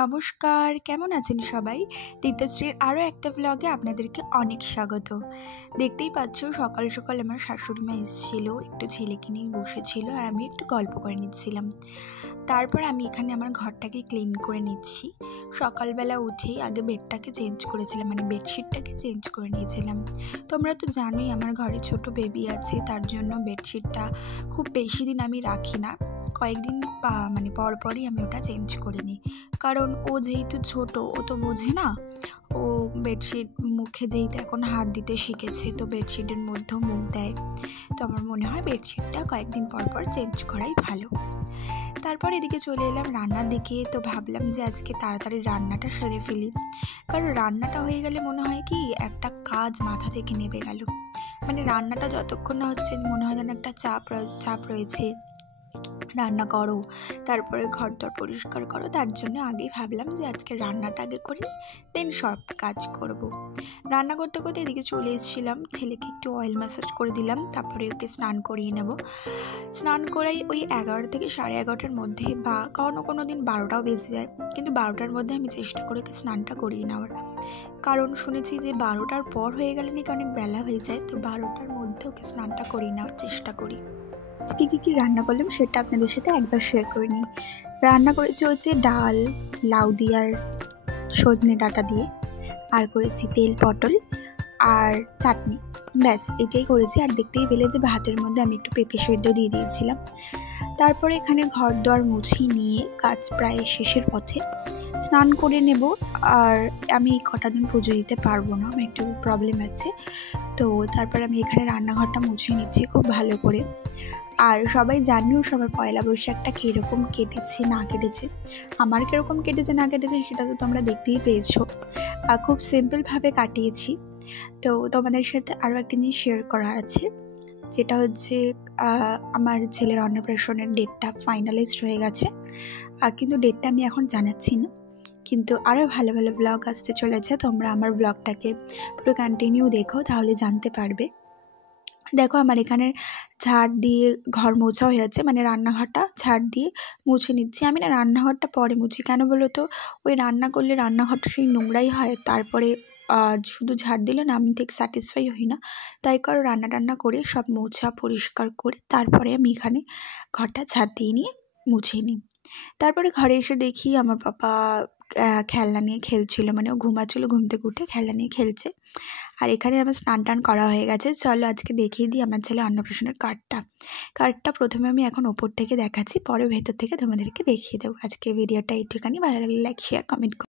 নমস্কার, কেমন আছেন সবাই? ঋতুশ্রীর আরও একটা ব্লগে আপনাদেরকে অনেক স্বাগত। দেখতেই পাচ্ছ সকাল সকাল আমার শাশুড়ি মা এসেছিল, একটু ছেলেকে নিয়ে বসেছিল আর আমি একটু গল্প করে নিচ্ছিলাম। তারপর আমি এখানে আমার ঘরটাকে ক্লিন করে নিচ্ছি। সকালবেলা উঠেই আগে বেডটাকে চেঞ্জ করেছিলাম, মানে বেডশিটটাকে চেঞ্জ করে নিয়েছিলাম। তোমরা তো জানোই আমার ঘরে ছোট বেবি আছে, তার জন্য বেডশিটটা খুব বেশি দিন আমি রাখি না, কয়েকদিন পরপরই আমি ওটা চেঞ্জ করে নিই। কারণ ও যেহেতু ছোট, ও তো বোঝে না, ও বেডশিট মুখে যেহেতু এখন হাত দিতে শিখেছে, তো বেডশিটের মধ্যেও মুখ দেয়। তো আমার মনে হয় বেডশিটটা কয়েকদিন পর চেঞ্জ করাই ভালো। তারপর এদিকে চলে এলাম রান্নার দিকে। তো ভাবলাম যে আজকে তাড়াতাড়ি রান্নাটা সেরে ফেলি, কারণ রান্নাটা হয়ে গেলে মনে হয় কি একটা কাজ মাথা থেকে নেমে গেল। মানে রান্নাটা যতক্ষণ না হচ্ছে মনে হয় যেন একটা চাপ রয়েছে, রান্না করো, তারপরে ঘরদর পরিষ্কার করো। তার জন্য আগেই ভাবলাম যে আজকে রান্নাটা আগে করি, দেন সব কাজ করব। রান্না করতে করতে এদিকে চলে এসেছিলাম, ছেলেকে একটু অয়েল ম্যাসাজ করে দিলাম, তারপরে ওকে স্নান করিয়ে নেব। স্নান করাই ওই 11 থেকে 11:30-র মধ্যে, বা কোনো দিন 12টাও বেজে যায়, কিন্তু 12টার মধ্যে আমি চেষ্টা করি ওকে স্নানটা করিয়ে নেওয়ার। কারণ শুনেছি যে 12টার পর হয়ে গেলে নাকি অনেক বেলা হয়ে যায়, তো 12টার মধ্যে ওকে স্নানটা করিয়ে নেওয়ার চেষ্টা করি। আজকে কী রান্না করলাম সেটা আপনাদের সাথে একবার শেয়ার করে নিই। রান্না করেছি হচ্ছে ডাল, লাউ দিয়ে আর সজনে ডাঁটা দিয়ে, আর করেছি তেল পটল আর চাটনি, ব্যাস এটাই করেছি। আর দেখতেই পেলে যে ভাতের মধ্যে আমি একটু পেঁপে সেদ্ধ দিয়ে দিয়েছিলাম। তারপরে এখানে ঘর দর মুছিয়ে নিয়ে কাজ প্রায় শেষের পথে, স্নান করে নেব। আর আমি কটা দিন পুজো দিতে পারবো না, আমার একটু প্রবলেম আছে, তো তারপর আমি এখানে রান্নাঘরটা মুছিয়ে নিচ্ছি খুব ভালো করে। আর সবাই জানিও সবার পয়লা বৈশাখটা কীরকম কেটেছে না কেটেছে। আমার কীরকম কেটেছে না কেটেছে সেটা তো তোমরা দেখতেই পেয়েছো। খুব সিম্পলভাবে কাটিয়েছি। তো তোমাদের সাথে আরও একটা জিনিস শেয়ার করা আছে, যেটা হচ্ছে আমার ছেলের অন্নপ্রাশনের ডেটটা ফাইনালাইজড হয়ে গেছে, কিন্তু ডেটটা আমি এখন জানাচ্ছি না। কিন্তু আরও ভালো ভালো ব্লগ আসতে চলেছে, তোমরা আমার ব্লগটাকে পুরো কন্টিনিউ দেখো, তাহলে জানতে পারবে। দেখো আমার এখানে ঝাড় দিয়ে ঘর মোছা হয়ে যাচ্ছে, মানে রান্নাঘরটা ঝাড় দিয়ে মুছে নিচ্ছি। আমি না রান্নাঘরটা পরে মুছি, কেন বলো তো, ওই রান্না করলে রান্নাঘরটা সেই নোংরাই হয়, তারপরে শুধু ঝাড় দিলে না আমি ঠিক স্যাটিসফাই হই না। তাই রান্না টান্না করে সব মোছা পরিষ্কার করে তারপরে আমি এখানে ঘরটা ঝাড় দিয়ে নিয়ে মুছিয়ে নিই। তারপরে ঘরে এসে দেখি আমার পাপা খেলনা নিয়ে খেলছিল, মানে ও ঘুমাচ্ছিলো, ঘুম থেকে উঠে খেলনা নিয়ে খেলছে। আর এখানে আমার স্নান টান করা হয়ে গেছে। চলো আজকে দেখিয়ে দিই আমার ছেলে অন্নপ্রাশনের কার্ডটা প্রথমে আমি এখন ওপর থেকে দেখাচ্ছি, পরে ভেতর থেকে তোমাদেরকে দেখিয়ে দেবো। আজকে ভিডিওটা এইটুখানি, ভালো লাগলে লাইক শেয়ার কমেন্ট